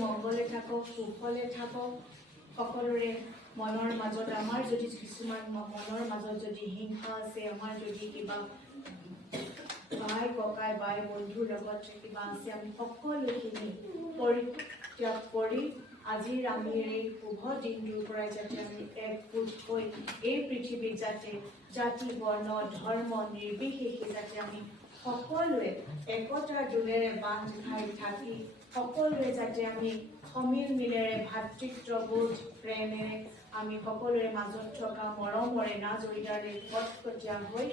মংগলে থাকক, সুফলে থাকক। সকলোৰে মনৰ মাজত আমাৰ যদি কিছুমান মনৰ মাজত যদি হিংসা আছে, আমাৰ যদি কিবা ভাই ককাই বাই বন্ধুৰ লগত কিবা আছে, আমি সকলোখিনি পৰিত্যাগ কৰি আজিৰ আমি এই শুভ দিনটোৰ পৰাই যাতে আমি একগোট হৈ এই পৃথিৱীত যাতে জাতি বৰ্ণ ধৰ্ম নিৰ্বিশেষে যাতে আমি সকলোৱে একতাৰ দোলেৰে বান্ধ খাই থাকি সকলোৱে যাতে আমি সমিল মিলেৰে ভাতৃত্ববোধ প্ৰেমেৰে আমি সকলোৰে মাজত থকা মৰমৰে না জড়িতাৰে কটকটীয়া হৈ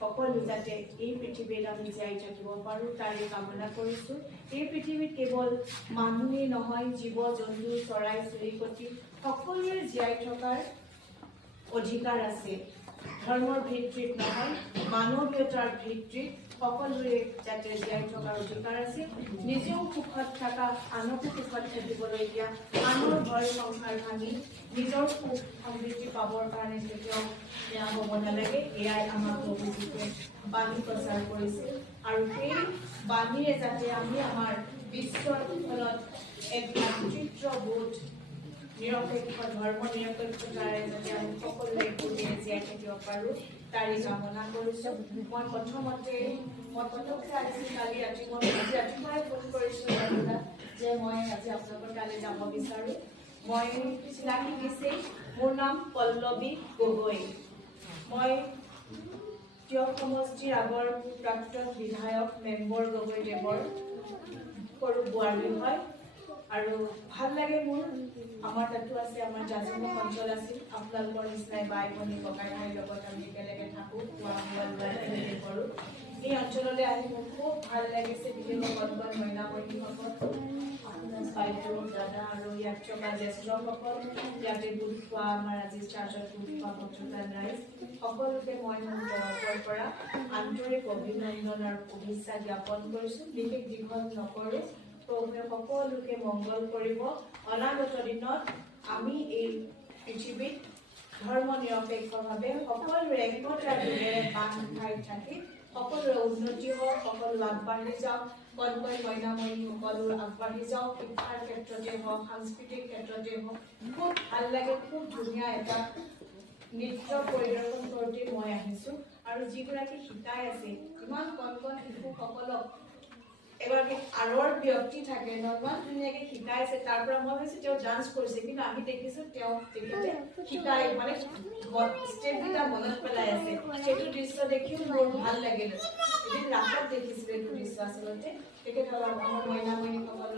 সকলো যাতে এই পৃথিৱীত আমি জীয়াই থাকিব পাৰোঁ তাৰে কামনা কৰিছোঁ। এই পৃথিৱীত কেৱল মানুহেই নহয়, জীৱ জন্তু চৰাই চিৰিকটি সকলোৰে জীয়াই থকাৰ অধিকাৰ আছে। ধৰ্মৰ ভিত্তিত নহয়, মানৱীয়তাৰ ভিত্তিত সকলোৰে যাতে জীয়াই থকাৰ অধিকাৰ আছে। নিজেও সুখত থকা, আনকো সুখত থাকিবলৈ দিয়া, আনৰ ভয় সংসাৰ ভাঙি নিজৰ সুখ সমৃদ্ধি পাবৰ কাৰণে কেতিয়াও বেয়া হ'ব নালাগে। এয়াই আমাক প্ৰভুজীয়ে বাণী প্ৰচাৰ কৰিছে আৰু সেই বাণীৰে যাতে আমি আমাৰ বিশ্বখনত এক ভাতৃত্ববোধ নিৰপেক্ষ ধৰ্ম নিৰপেক্ষতাৰে যাতে আমি সকলোৱে একেলগে জীয়াই থাকিব পাৰোঁ তাৰে কামনা কৰিছোঁ। মই পটককৈ আজি কালি ৰাতিপুৱাই ফোন কৰিছোঁ যে মই আজি আপোনালোকৰ তালৈ যাব বিচাৰোঁ। মই চিনাকি দিছে, মোৰ নাম পল্লৱী গগৈ। মই তিয়ক সমষ্টিৰ আগৰ প্ৰাক্তন বিধায়ক মেম্বৰ গগৈদেৱৰ সৰু বোৱাৰী হয় আৰু ভাল লাগে মোৰ। আমাৰ তাতো আছে, আমাৰ জাজুমুখ অঞ্চল আছিল, আপোনালোকৰ নিচিনাই বাই ভনী ককাই ভাইৰ লগত আমি একেলগে থাকোঁ, খোৱা বোৱা লোৱা একেলগে কৰোঁ। এই অঞ্চললৈ আহি মোৰ খুব ভাল লাগিছে। বিশেষকৈ কণ মইনামণিসকল, বাইদেউ দাদা আৰু ইয়াত থকা জ্যেষ্ঠসকল, ইয়াতে গোট খোৱা আমাৰ আজি চাৰ্চত গোট খোৱা ভক্তদান ৰাইজ সকলোকে মই মোৰ তৰফৰ পৰা আন্তৰিক অভিনন্দন আৰু শুভেচ্ছা জ্ঞাপন কৰিছোঁ। বিশেষ দীঘল নকৰোঁ। প্ৰভুৱে সকলোকে মংগল কৰিব। অনাগত দিনত আমি এই পৃথিৱীত ধৰ্ম নিৰপেক্ষভাৱে সকলোৰে একতাৰ দোলেৰে বান্ধ খাই থাকি সকলোৰে উন্নতি হওক, সকলো আগবাঢ়ি যাওক, কণকণ মইনামণি সকলো আগবাঢ়ি যাওক, শিক্ষাৰ ক্ষেত্ৰতে হওক, সাংস্কৃতিক ক্ষেত্ৰতে হওক। খুব ভাল লাগে, খুব ধুনীয়া এটা নৃত্য পৰিদৰ্শন কৰোঁতে মই আহিছোঁ আৰু যিগৰাকী শিকাই আছে ইমান কণ শিশুসকলক এগৰাকী আঁৰৰ ব্যক্তি থাকে ন, ইমান ধুনীয়াকৈ শিকাইছে। তাৰ পৰা মই ভাবিছোঁ তেওঁ ডান্স কৰিছে, কিন্তু আমি দেখিছোঁ তেওঁ তেখেতে শিকাই মানে ষ্টেপকেইটা মনত পেলাই আছে। সেইটো দৃশ্য দেখিও মোৰ ভাল লাগিল। এদিন ৰাসত দেখিছিলোঁ এইটো দৃশ্য আচলতে। তেখেতসকলৰ মইনামণিসকলৰ